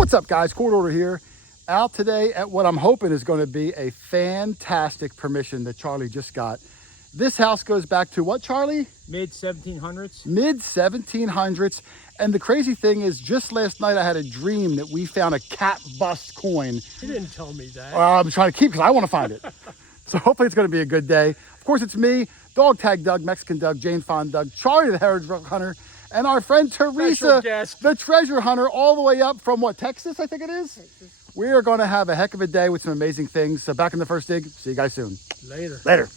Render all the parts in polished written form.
What's up, guys? Hoarder here. Out today at what I'm hoping is going to be a fantastic permission that Charlie just got. This house goes back to what, Charlie? Mid 1700s. Mid 1700s. And the crazy thing is, just last night I had a dream that we found a cat bust coin. You didn't tell me that. I'm trying to keep because I want to find it. So hopefully it's going to be a good day. Of course, it's me, Dog Tag Doug, Mexican Doug, Jane Fawn Doug, Charlie the Heritage Hunter, and our friend Teresa, the treasure hunter, all the way up from what, Texas, I think it is? Texas. We are going to have a heck of a day with some amazing things. So back in the first dig. See you guys soon. Later. Later.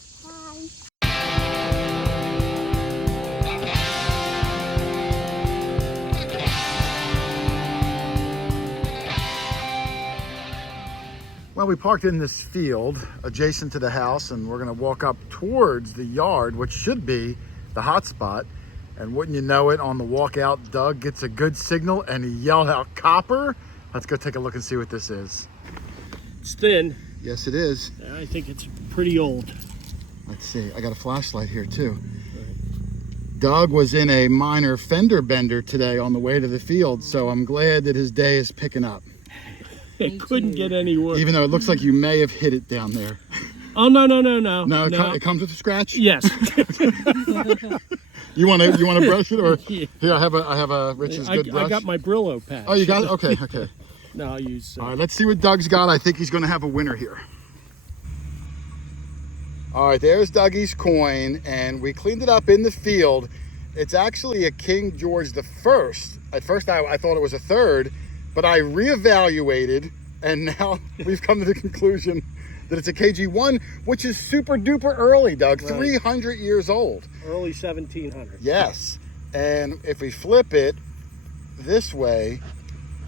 Well, we parked in this field adjacent to the house, and we're going to walk up towards the yard, which should be the hot spot. And wouldn't you know it, on the walk out, Doug gets a good signal and he yelled out copper. Let's go take a look and see what this is. It's thin. Yes, it is. I think it's pretty old. Let's see. I got a flashlight here too. Doug was in a minor fender bender today on the way to the field, so I'm glad that his day is picking up. It couldn't get any worse. Even though it looks like you may have hit it down there. Oh, no. No, it comes with a scratch? Yes. You want to brush it, or here I have a Rich's good brush. I got my Brillo patch. Oh, you got it? Okay. No, I'll use. All right, let's see what Doug's got. I think he's going to have a winner here. All right, there's Dougie's coin, and we cleaned it up in the field. It's actually a King George the First. At first, I thought it was a third, but I reevaluated, and now we've come to the conclusion that it's a KG1, which is super duper early, Doug. Right. 300 years old. Early 1700s. Yes. And if we flip it this way,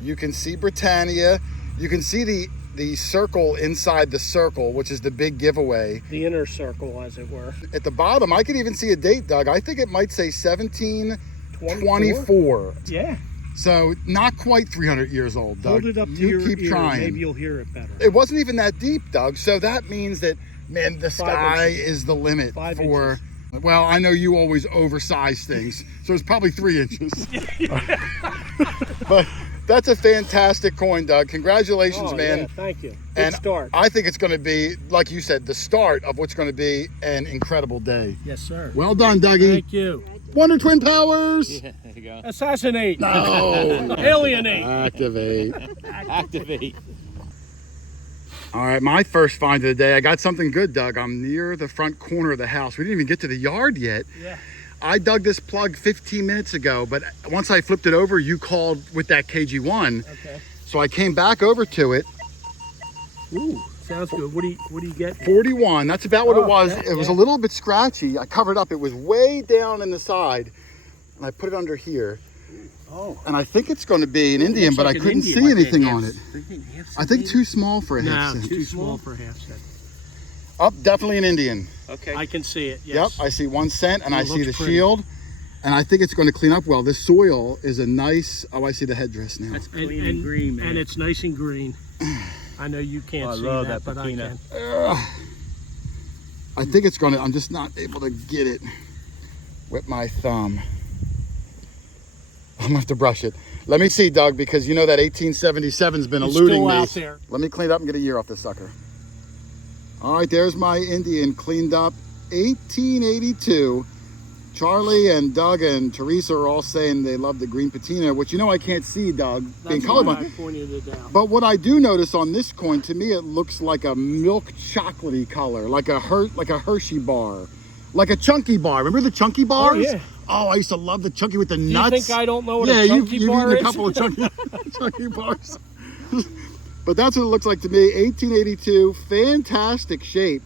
you can see Britannia. You can see the circle inside the circle, which is the big giveaway. The inner circle, as it were. At the bottom, I could even see a date, Doug. I think it might say 1724. Yeah. So not quite 300 years old, Doug. Hold it up to your keep ear. Trying. Maybe you'll hear it better. It wasn't even that deep, Doug. So that means that, man, the sky is the limit for. Inches. Well, I know you always oversize things, so it's probably 3 inches. But that's a fantastic coin, Doug. Congratulations, man. Yeah, thank you. Good start. I think it's going to be, like you said, the start of what's going to be an incredible day. Yes, sir. Well done, Dougie. Thank you. Wonder Twin Powers. Yeah, there you go. Assassinate. No. Alienate. Activate. Activate. All right, my first find of the day. I got something good, Doug. I'm near the front corner of the house. We didn't even get to the yard yet. Yeah. I dug this plug 15 minutes ago, but once I flipped it over, you called with that KG1. Okay. So I came back over to it. Ooh, sounds good. What do you get? 41. That's about what it was. Yeah, It was a little bit scratchy. I covered up. It was way down in the side, and I put it under here. Oh. And I think it's going to be an Indian, but I couldn't see anything on it. I think too small for a half cent. Too small for a half cent. Up, definitely an Indian. Okay. I can see it. Yes. Yep, I see 1 cent, and It I see the looks pretty. shield, and I think it's going to clean up well. This soil is a nice. Oh, I see the headdress now. That's clean and green, man. And it's nice and green. I know you can't see love that, that but patina. I can. I think it's going to. I'm just not able to get it with my thumb. I'm gonna have to brush it. Let me see, Doug, because you know that 1877's been It's eluding still me. out there. Let me clean it up and get a year off this sucker. All right, there's my Indian cleaned up, 1882. Charlie and Doug and Teresa are all saying they love the green patina, which you know I can't see, Doug, being That's why I colorblind. pointed it out. But what I do notice on this coin, to me, it looks like a milk chocolatey color, like a Hershey bar, like a chunky bar. Remember the chunky bars? Oh, yeah. Oh, I used to love the chunky with the You nuts. think I don't know what Yeah, a chunky you've bar eaten is? a couple of chunky, chunky bars. But that's what it looks like to me. 1882, fantastic shape.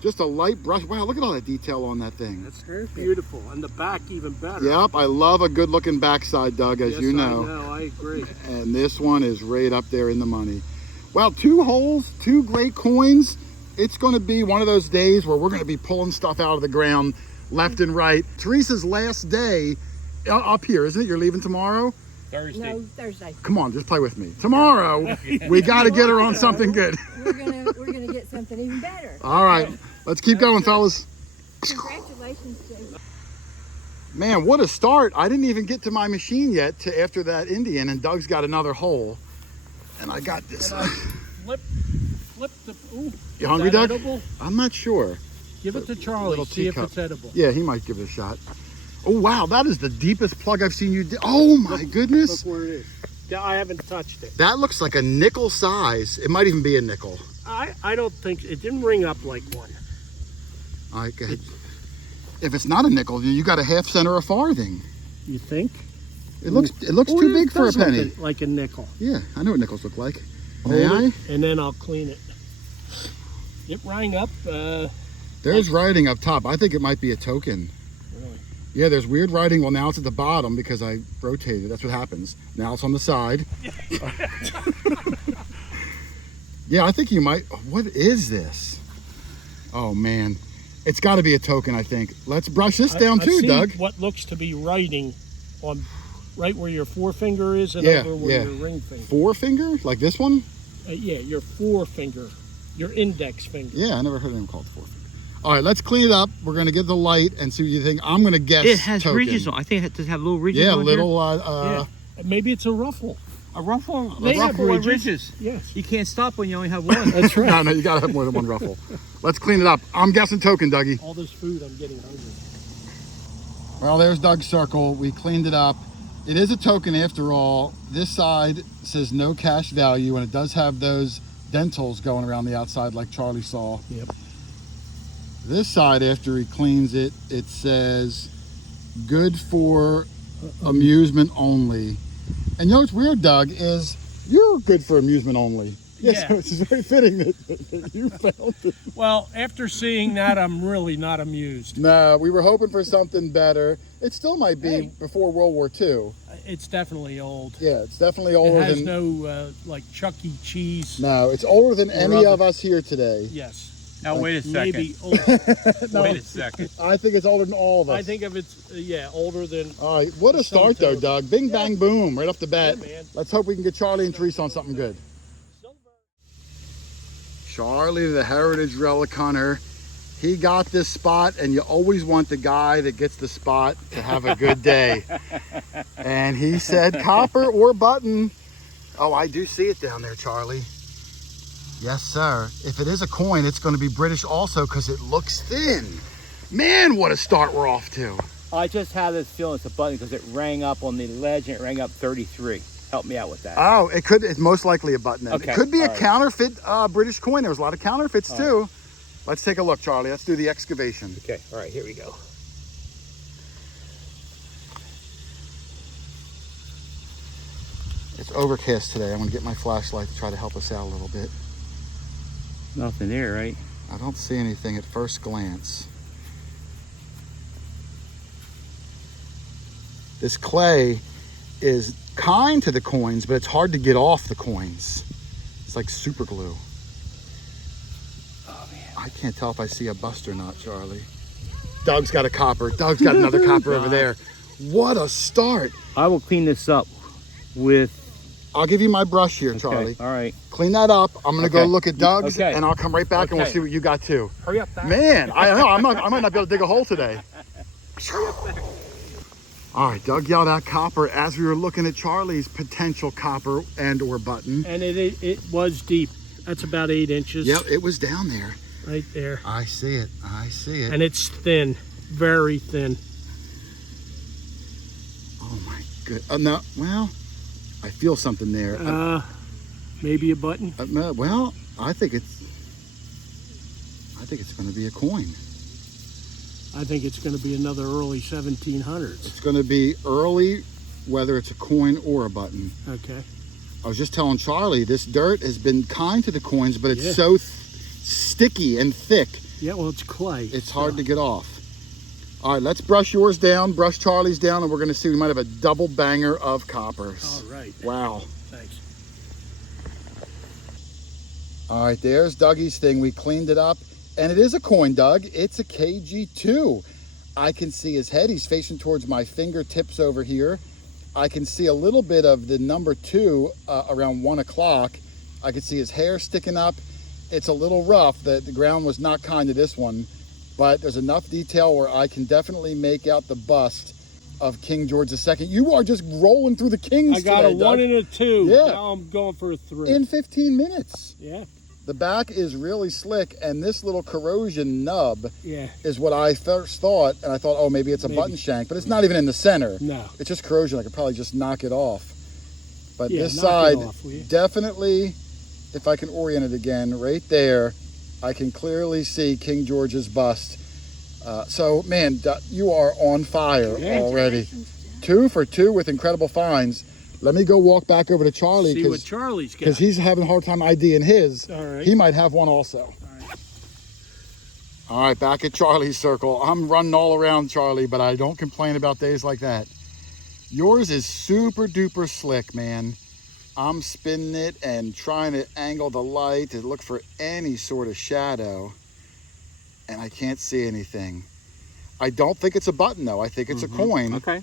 Just a light brush. Wow, look at all that detail on that thing. That's beautiful. And the back even better. Yep, I love a good looking backside, Doug, as Yes, you know. I know, I agree. And this one is right up there in the money. Well, 2 holes, 2 great coins. It's going to be one of those days where we're going to be pulling stuff out of the ground left and right. Teresa's last day up here, isn't it? You're leaving tomorrow? Thursday. No, Thursday. Come on, just play with me. Tomorrow, we got to get her on something good. We're gonna get something even better. All right, let's keep going, fellas. Congratulations, Jay. Man, what a start. I didn't even get to my machine yet after that Indian, and Doug's got another hole. And I got this. Flip the. Ooh, You is hungry, that Doug? edible? I'm not sure. Give it to Charlie. Little See if teacup. it's edible. Yeah, he might give it a shot. Oh, wow. That is the deepest plug I've seen you do. Oh, my goodness. Look where it is. Yeah, I haven't touched it. That looks like a nickel size. It might even be a nickel. I don't think it didn't ring up like one. All right, go ahead. If it's not a nickel, you got a half cent or a farthing. You think? It looks Oh, too it big for a does look penny. like a nickel. Yeah, I know what nickels look like. May Hold I? it, and then I'll clean it. It rang up. There's writing up top. I think it might be a token. Really? Yeah, there's weird writing. Well, now it's at the bottom because I rotated it. That's what happens. Now it's on the side. Yeah, I think you might. What is this? Oh, man. It's got to be a token, I think. Let's brush this down I've too, seen Doug. what looks to be writing on right where your forefinger is and Yeah, over where yeah. your ring finger. Forefinger? Like this one? Yeah, your forefinger, your index finger. Yeah, I never heard anyone called forefinger. All right, let's clean it up. We're going to get the light and see what you think. I'm going to guess It has token. ridges on. I think it does have little ridges Yeah, on little, Yeah, maybe it's a ruffle. A ruffle. They A have ruffle and ridges. ridges. Yes, You can't stop when you only have one. that's right. No, you got to have more than one ruffle. Let's clean it up. I'm guessing token, Dougie. All this food, I'm getting hungry. Well, there's Doug's circle. We cleaned it up. It is a token after all. This side says no cash value, and it does have those dentals going around the outside like Charlie saw. Yep. This side, after he cleans it, it says good for amusement only. And you know what's weird, Doug, is you're good for amusement only. Yes, Yeah. so it's very fitting that you found it. Well, after seeing that, I'm really not amused. No, we were hoping for something better. It still might be Hey. before World War II. It's definitely old. Yeah, it's definitely It older has than... no like Chuck E. Cheese. No, it's older than any other- of us here today. Yes. Now wait a second. Maybe old. No, Wait a second. I think it's older than all of us. I think of it's older than. All right, what a start though, token. Doug. Bing, bang, boom, right off the bat. Yeah, man. Let's hope we can get Charlie and Therese on something good. Charlie, the heritage relic hunter, he got this spot, and you always want the guy that gets the spot to have a good day. And he said copper or button. Oh, I do see it down there, Charlie. Yes, sir. If it is a coin, it's going to be British also because it looks thin. Man, what a start we're off to. I just have this feeling it's a button because it rang up on the ledge and it rang up 33. Help me out with that. Oh, it's most likely a button. Then. Okay, It could be a all right. counterfeit British coin. There was a lot of counterfeits too. Let's take a look, Charlie. Let's do the excavation. Okay, all right, here we go. It's overcast today. I'm going to get my flashlight to try to help us out a little bit. Nothing there, right? I don't see anything at first glance. This clay is kind to the coins, but it's hard to get off the coins. It's like super glue. Oh, man. I can't tell if I see a bust or not, Charlie. Doug's got a copper. Doug's got another copper over there. What a start. I will clean this up with... I'll give you my brush here, Okay, Charlie. all right. Clean that up. I'm going to go Okay. look at Doug's, Okay. and I'll come right back and we'll Okay. see what you got too. Hurry up, Doc. Man, I don't know. I might not be able to dig a hole today. All right, Doug yelled out copper as we were looking at Charlie's potential copper and or button. And it was deep. That's about 8 inches. Yep, it was down there. Right there. I see it. I see it. And it's thin, very thin. Oh my good. No, well, I feel something there. Maybe a button. No, well, I think it's going to be a coin. I think it's going to be another early 1700s. It's going to be early, whether it's a coin or a button. Okay. I was just telling Charlie, this dirt has been kind to the coins, but it's Yeah. so sticky and thick, Yeah, well, it's clay. it's hard to get off. All right, let's brush yours down, brush Charlie's down, and we're going to see we might have a double banger of coppers. All right. Wow. Thanks. All right, there's Dougie's thing. We cleaned it up, and it is a coin, Doug. It's a KG2. I can see his head. He's facing towards my fingertips over here. I can see a little bit of the number 2 around 1 o'clock. I can see his hair sticking up. It's a little rough. The ground was not kind to this one, but there's enough detail where I can definitely make out the bust. of King George II. You are just rolling through the kings I got today, a 1 Doug. and a 2. Yeah. Now I'm going for a 3. In 15 minutes. Yeah. The back is really slick, and this little corrosion nub Yeah. is what I first thought, and I thought, oh, maybe it's a button shank, but it's not even in the center. No. It's just corrosion. I could probably just knock it off. But Yeah, this knock it side, off, will you? definitely, if I can orient it again, right there, I can clearly see King George's bust. So, man, you are on fire Yeah. already. 2 for 2 with incredible finds. Let me go walk back over to Charlie See what Charlie's got. because he's having a hard time IDing his. All right. He might have one also. All right, back at Charlie's circle. I'm running all around Charlie, but I don't complain about days like that. Yours is super duper slick, man. I'm spinning it and trying to angle the light to look for any sort of shadow, and I can't see anything. I don't think it's a button though. I think it's a coin Okay.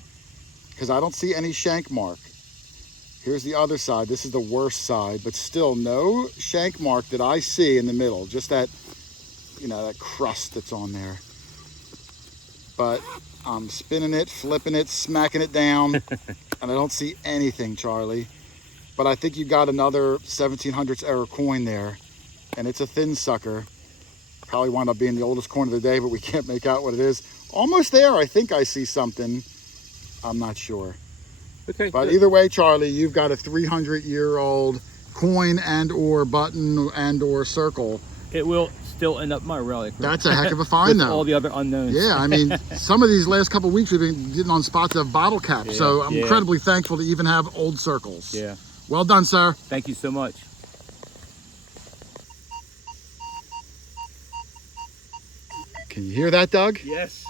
because I don't see any shank mark. Here's the other side. This is the worst side, but still no shank mark that I see in the middle. Just that, you know, that crust that's on there. But I'm spinning it, flipping it, smacking it down, and I don't see anything, Charlie. But I think you got another 1700s era coin there, and it's a thin sucker. Probably wound up being the oldest coin of the day, but we can't make out what it is. Almost there, I think I see something. I'm not sure. Okay. But good. either way, Charlie, you've got a 300-year-old coin and or button and or circle. It will still end up my relic. That's a heck of a find, With though. all the other unknowns. Yeah, I mean, some of these last couple of weeks we've been getting on spots that have bottle caps, Yeah, so I'm yeah. incredibly thankful to even have old circles. Yeah. Well done, sir. Thank you so much. Can you hear that, Doug? Yes.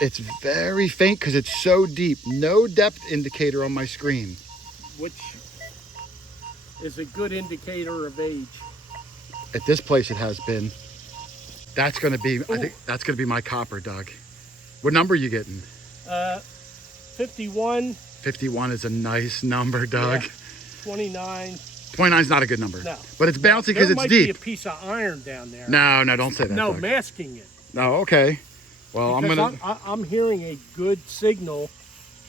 It's very faint because it's so deep. No depth indicator on my screen. Which is a good indicator of age. At this place, it has been. That's going to be, I think that's going to be my copper, Doug. What number are you getting? 51, 51 is a nice number, Doug. Yeah. 29. 29 is not a good number. No. But it's bouncy because There it's might be a deep. piece of iron down there. No, don't say that, No, Doug. masking it. No, okay. Well, Because I'm going to... I'm hearing a good signal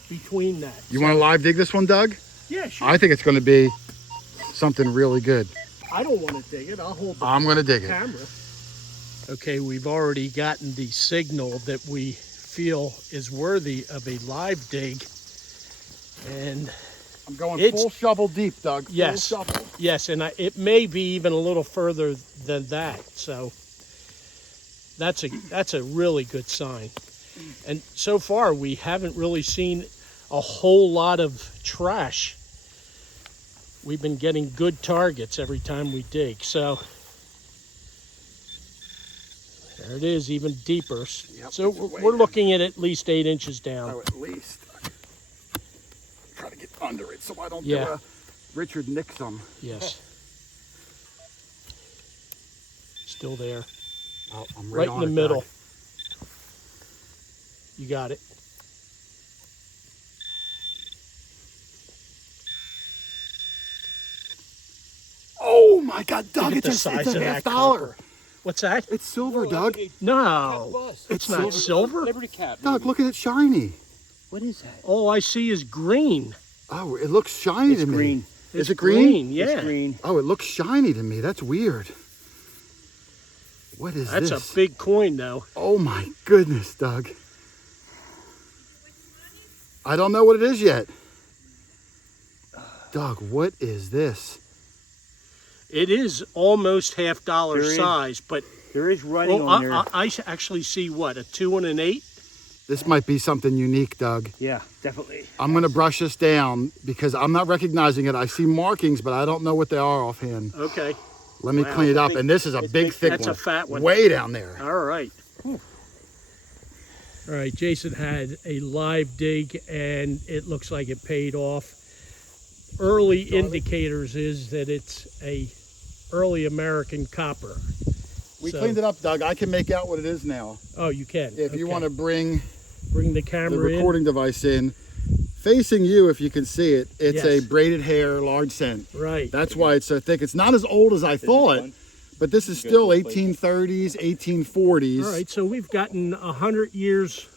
between that. You want to live dig this one, Doug? Yeah, sure. I think it's going to be something really good. I don't want to dig it. I'll hold the I'm going to dig it. camera. Okay, we've already gotten the signal that we feel is worthy of a live dig. And I'm going It's- full shovel deep, Doug. Full yes, shovel. yes, and it may be even a little further than that. So that's a really good sign. And so far, we haven't really seen a whole lot of trash. We've been getting good targets every time we dig. So there it is, even deeper. Yep, So it's way we're down. looking at least 8 inches down. Oh, at least. Try to get under it so I don't Yeah. do a Richard Nixon. Yes. Still there. Oh, I'm Right on in the it, middle. Doug. You got it. Oh my God, Doug! Look at It's the a, size it's a of half that dollar. copper. What's that? It's silver, Doug. No, it's not silver. Liberty cap. Doug, look at it shiny. What is that? All I see is green. Oh, it looks shiny It's to me. green. Is it green? Yeah. It's green. Oh, it looks shiny to me. That's weird. What is That's this? a big coin, though. Oh my goodness, Doug. I don't know what it is yet. Doug, what is this? It is almost $half There is. size, but There is writing well, on there. I actually see what, a 2 and an 8. This might be something unique, Doug. Yeah, definitely. I'm going to brush this down because I'm not recognizing it. I see markings, but I don't know what they are offhand. Okay. Let me Wow, clean it up. big- And this is a it's big, big. thick That's one. a fat one. Way down there. All right. All right, Jason had a live dig, and it looks like it paid off. Early indicators is that it's a early American copper. We So- cleaned it up, Doug. I can make out what it is now. Oh, you can. If you Okay. want to bring bring the the camera in. recording device in, facing you, if you can see it, it's a Yes. braided hair, large cent. Right. That's why it's so thick. It's not as old as I thought, fun? but this is still 1830s, 1840s. All right, so we've gotten 100 years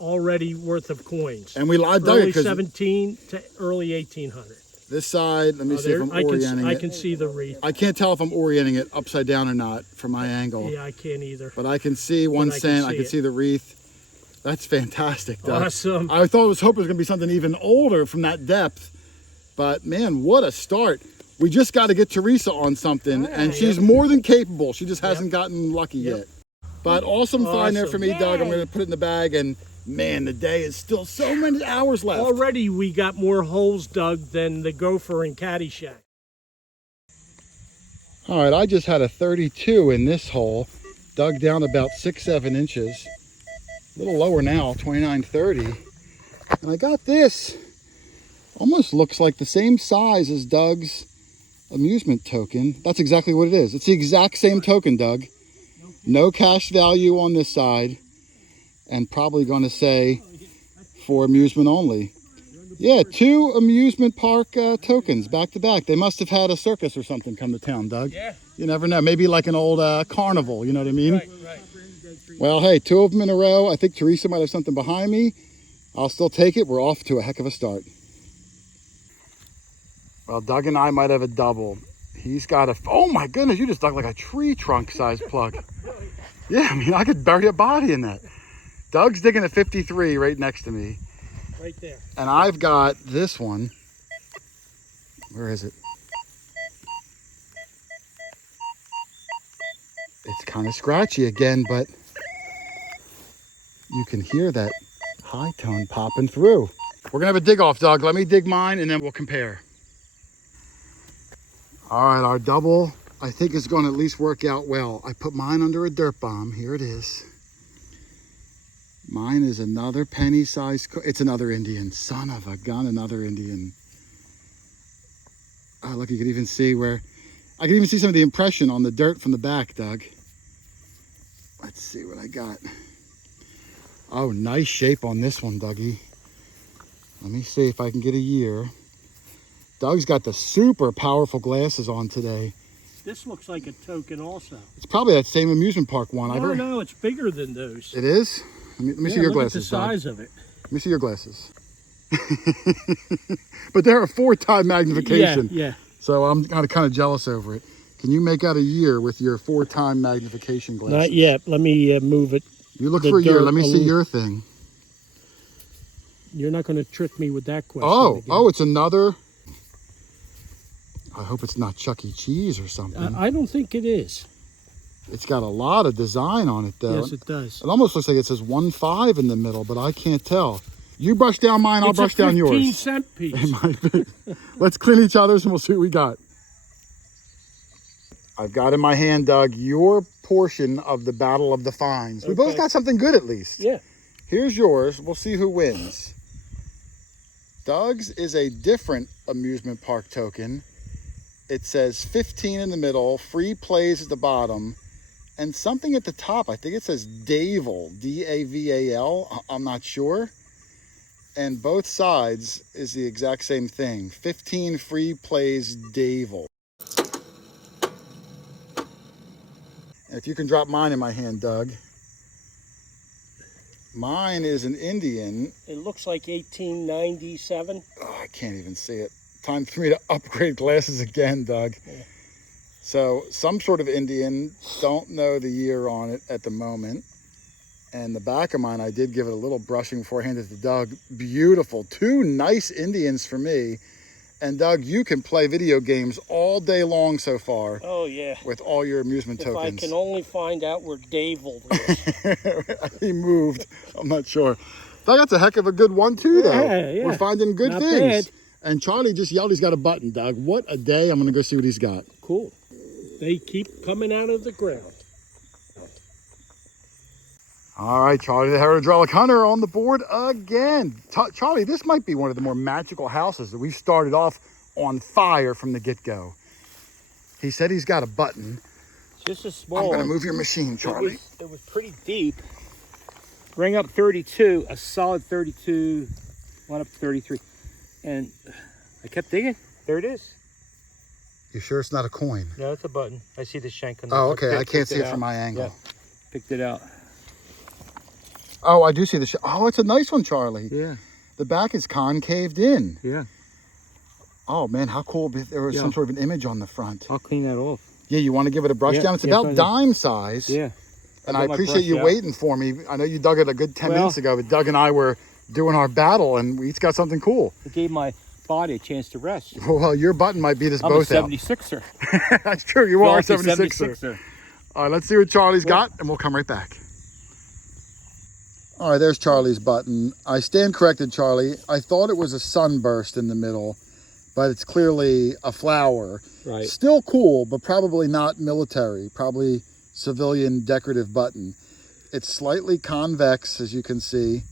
already worth of coins. And we live dug it Early because 17 to early 1800. this side, let me see if I'm orienting I it. can see the wreath. I can't tell if I'm orienting it upside down or not from my angle. Yeah, I can't either. But I can see one cent. I can see the wreath. That's fantastic, Doug. Awesome. I thought it was hoping it was going to be something even older from that depth. But man, what a start. We just got to get Teresa on something, and she's more than capable. She just hasn't gotten lucky yet. But awesome find there for me, Doug. I'm going to put it in the bag, and man, the day is still so many hours left. Already we got more holes dug than the Gopher and Caddyshack. All right, I just had a 32 in this hole, dug down about 6-7 inches. A little lower now, 29-30. And I got this. Almost looks like the same size as Doug's amusement token. That's exactly what it is. It's the exact same token, Doug. No cash value on this side. And probably going to say for amusement only. Yeah, 2 amusement park tokens back to back. They must have had a circus or something come to town, Doug. Yeah. You never know. Maybe like an old carnival, you know what I mean? Right. Well, hey, 2 of them in a row. I think Teresa might have something behind me. I'll still take it. We're off to a heck of a start. Well, Doug and I might have a double. He's got a, oh my goodness, you just dug like a tree trunk size plug. Yeah, I mean, I could bury a body in that. Doug's digging a 53 right next to me. Right there. And I've got this one. Where is it? It's kind of scratchy again, but you can hear that high tone popping through. We're gonna have a dig off, Doug. Let me dig mine and then we'll compare. All right, our double, I think is gonna at least work out well. I put mine under a dirt bomb. Here it is. Mine is another penny size. It's another Indian. Son of a gun, another Indian. Oh, look, you can even see where, I can even see some of the impression on the dirt from the back, Doug. Let's see what I got. Oh, nice shape on this one, Dougie. Let me see if I can get a year. Doug's got the super powerful glasses on today. This looks like a token also. It's probably that same amusement park one. No, it's bigger than those. It is? Let me see your glasses, look at the size Doug. of it. Let me see your glasses. But they're a 4-time magnification. Yeah. So I'm kind of jealous over it. Can you make out a year with your 4-time magnification glasses? Not yet. Let me move it. You look for a year. Let me see your thing. You're not going to trick me with that question. Oh, it's another. I hope it's not Chuck E. Cheese or something. I don't think it is. It's got a lot of design on it, though. Yes, it does. It almost looks like it says 1.5 in the middle, but I can't tell. You brush down mine, I'll brush down yours. It's a 15-cent piece. It might be. Let's clean each other's and we'll see what we got. I've got in my hand, Doug, your portion of the Battle of the Finds. We both got something good at least. Yeah. Here's yours. We'll see who wins. Doug's is a different amusement park token. It says 15 in the middle, free plays at the bottom, and something at the top. I think it says Daval, D-A-V-A-L. I'm not sure. And both sides is the exact same thing. 15 free plays Daval. And if you can drop mine in my hand, Doug. Mine is an Indian. It looks like 1897. Oh, I can't even see it. Time for me to upgrade glasses again, Doug. Yeah. So some sort of Indian, don't know the year on it at the moment. And the back of mine, I did give it a little brushing before I handed it to Doug. Beautiful, 2 nice Indians for me. And Doug, you can play video games all day long so far. Oh yeah. With all your amusement tokens. If I can only find out where Daval is. He moved, I'm not sure. Doug, that's a heck of a good one too, though. Yeah. We're finding good Not things. bad. And Charlie just yelled he's got a button, Doug. What a day. I'm going to go see what he's got. Cool. They keep coming out of the ground. All right, Charlie the Hydraulic Hunter on the board again. Charlie, this might be one of the more magical houses that we've started off on fire from the get-go. He said he's got a button. Just a small I'm going to one. move your machine, Charlie. It was pretty deep. Rang up 32, a solid 32, went up to 33. And I kept digging. There it is. You sure it's not a coin? No, it's a button. I see the shank on the Oh, okay. I can't see it from my angle. Yeah, picked it out. Oh, I do see the oh, it's a nice one, Charlie. Yeah. The back is concaved in. Yeah. Oh man, how cool if there was some sort of an image on the front. I'll clean that off. Yeah, you want to give it a brush down? It's about dime size. Yeah. And I appreciate you waiting for me. I know you dug it a good 10 minutes ago, but Doug and I were doing our battle and we each got something cool. It gave my body a chance to rest. Well, your button might beat us both out. I'm a 76er. That's true, you are a 76er. 76er. All right, let's see what Charlie's got and we'll come right back. All right, there's Charlie's button. I stand corrected, Charlie. I thought it was a sunburst in the middle, but it's clearly a flower. Right. Still cool, but probably not military, probably civilian decorative button. It's slightly convex, as you can see,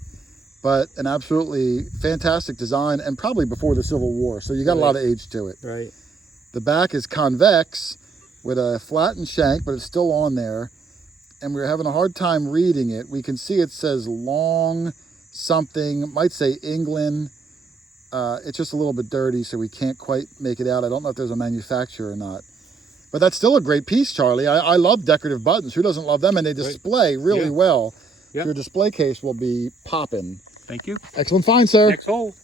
but an absolutely fantastic design and probably before the Civil War. So you got a lot of age to it. Right. The back is convex with a flattened shank, but it's still on there. And we're having a hard time reading it. We can see it says long something, might say England. It's just a little bit dirty, so we can't quite make it out. I don't know if there's a manufacturer or not. But that's still a great piece, Charlie. I love decorative buttons. Who doesn't love them? And they display really well. Yep. Your display case will be popping. Thank you. Excellent find, sir. Next hole.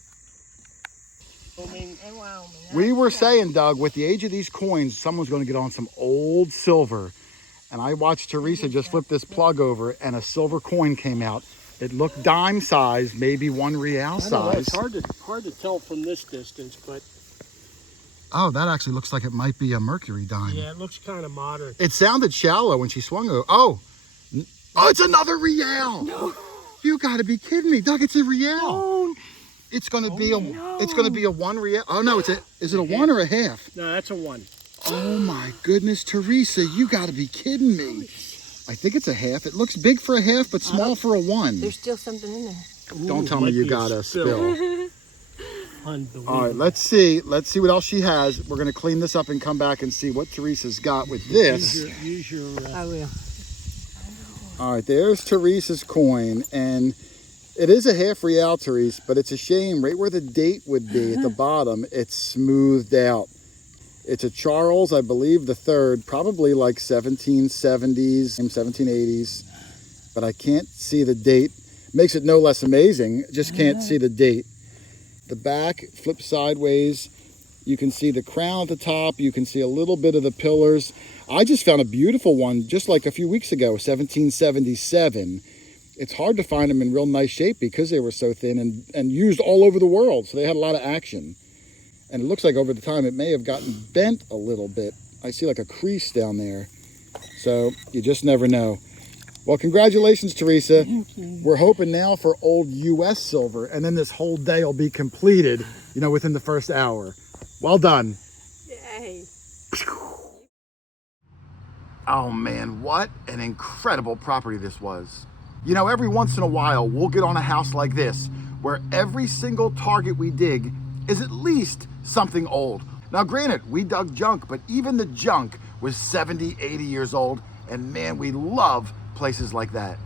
We were saying, Doug, with the age of these coins, someone's going to get on some old silver. And I watched Teresa just flip this plug over and a silver coin came out. It looked dime size, maybe $1 real size. It's hard to tell from this distance, but Oh, that actually looks like it might be a Mercury dime. yeah, it looks kind of modern. It sounded shallow when she swung it. Oh, it's another real. No. You got to be kidding me, Doug. It's a real. No. It's going to be it's going to be a $1 real. Oh no, is it a one or a half? No, that's a 1. Oh my goodness, Teresa, you got to be kidding me. I think it's a half. It looks big for a half, but small for a 1. There's still something in there. Don't tell me you got a spill. Unbelievable. All right, let's see what else she has. We're going to clean this up and come back and see what Teresa's got with this. Use your I will. All right, there's Teresa's coin, and it is a half real, Teresa, but it's a shame. Right where the date would be at the bottom, it's smoothed out. It's a Charles, I believe, the third, probably like 1770s, 1780s, but I can't see the date. Makes it no less amazing, just can't see the date. The back flips sideways. You can see the crown at the top. You can see a little bit of the pillars. I just found a beautiful one just like a few weeks ago, 1777. It's hard to find them in real nice shape because they were so thin and used all over the world, so they had a lot of action. And it looks like over the time it may have gotten bent a little bit. I see like a crease down there. So you just never know. Well, congratulations, Teresa. We're hoping now for old US silver, and then this whole day will be completed, within the first hour. Well done. Yay. Oh man, what an incredible property this was. Every once in a while, we'll get on a house like this, where every single target we dig is at least something old. Now granted, we dug junk, but even the junk was 70, 80 years old, and man, we love places like that.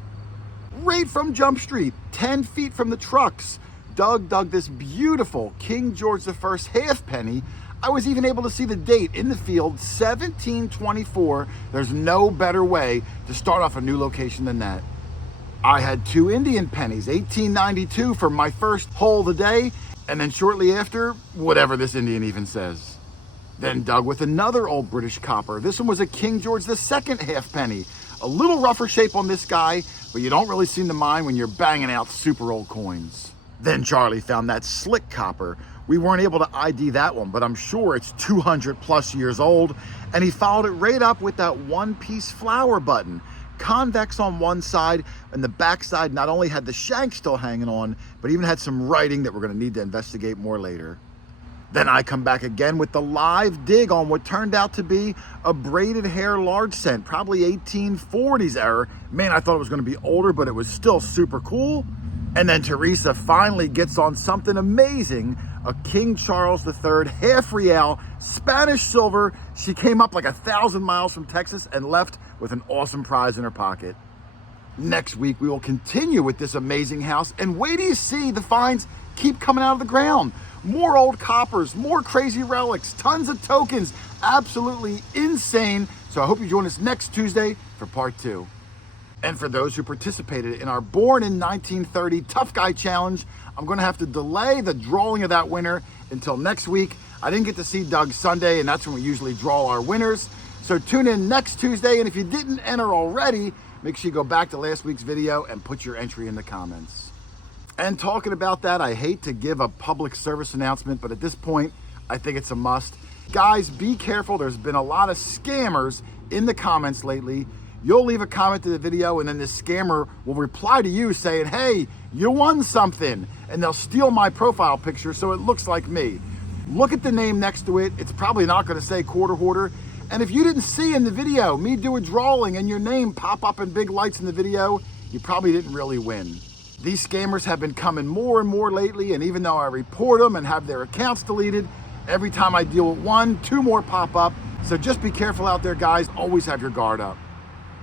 Right from Jump Street, 10 feet from the trucks, Doug dug this beautiful King George I halfpenny. I was even able to see the date in the field, 1724. There's no better way to start off a new location than that. I had 2 Indian pennies, 1892 for my first hole of the day, and then shortly after, whatever this Indian even says. Then dug with another old British copper. This one was a King George II halfpenny. A little rougher shape on this guy, but you don't really seem to mind when you're banging out super old coins. Then Charlie found that slick copper. We weren't able to ID that one, but I'm sure it's 200 plus years old. And he followed it right up with that one-piece flower button. Convex on one side, and the back side not only had the shank still hanging on, but even had some writing that we're going to need to investigate more later. Then I come back again with the live dig on what turned out to be a braided hair large cent, probably 1840s era. Man, I thought it was going to be older, but it was still super cool. And then Teresa finally gets on something amazing, a King Charles III half real, Spanish silver. She came up like 1,000 miles from Texas and left with an awesome prize in her pocket. Next week, we will continue with this amazing house, and wait till you see the finds keep coming out of the ground. More old coppers, more crazy relics, tons of tokens, absolutely insane. So I hope you join us next Tuesday for part 2. And for those who participated in our Born in 1930 Tough Guy Challenge, I'm going to have to delay the drawing of that winner until next week. I didn't get to see Doug Sunday, and that's when we usually draw our winners. So tune in next Tuesday, and if you didn't enter already, make sure you go back to last week's video and put your entry in the comments. And talking about that, I hate to give a public service announcement, but at this point, I think it's a must. Guys, be careful. There's been a lot of scammers in the comments lately. You'll leave a comment to the video, and then this scammer will reply to you saying, hey, you won something. And they'll steal my profile picture so it looks like me. Look at the name next to it. It's probably not going to say Quarter Hoarder. And if you didn't see in the video me do a drawing and your name pop up in big lights in the video, you probably didn't really win. These scammers have been coming more and more lately, and even though I report them and have their accounts deleted, every time I deal with one, two more pop up. So just be careful out there, guys. Always have your guard up.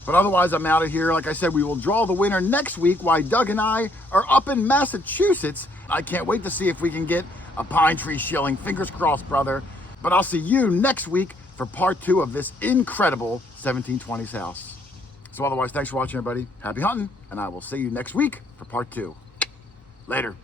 But otherwise, I'm out of here. Like I said, we will draw the winner next week while Doug and I are up in Massachusetts. I can't wait to see if we can get a pine tree shilling. Fingers crossed, brother. But I'll see you next week for part 2 of this incredible 1720's house. So otherwise, thanks for watching, everybody. Happy hunting, and I will see you next week for part 2. Later.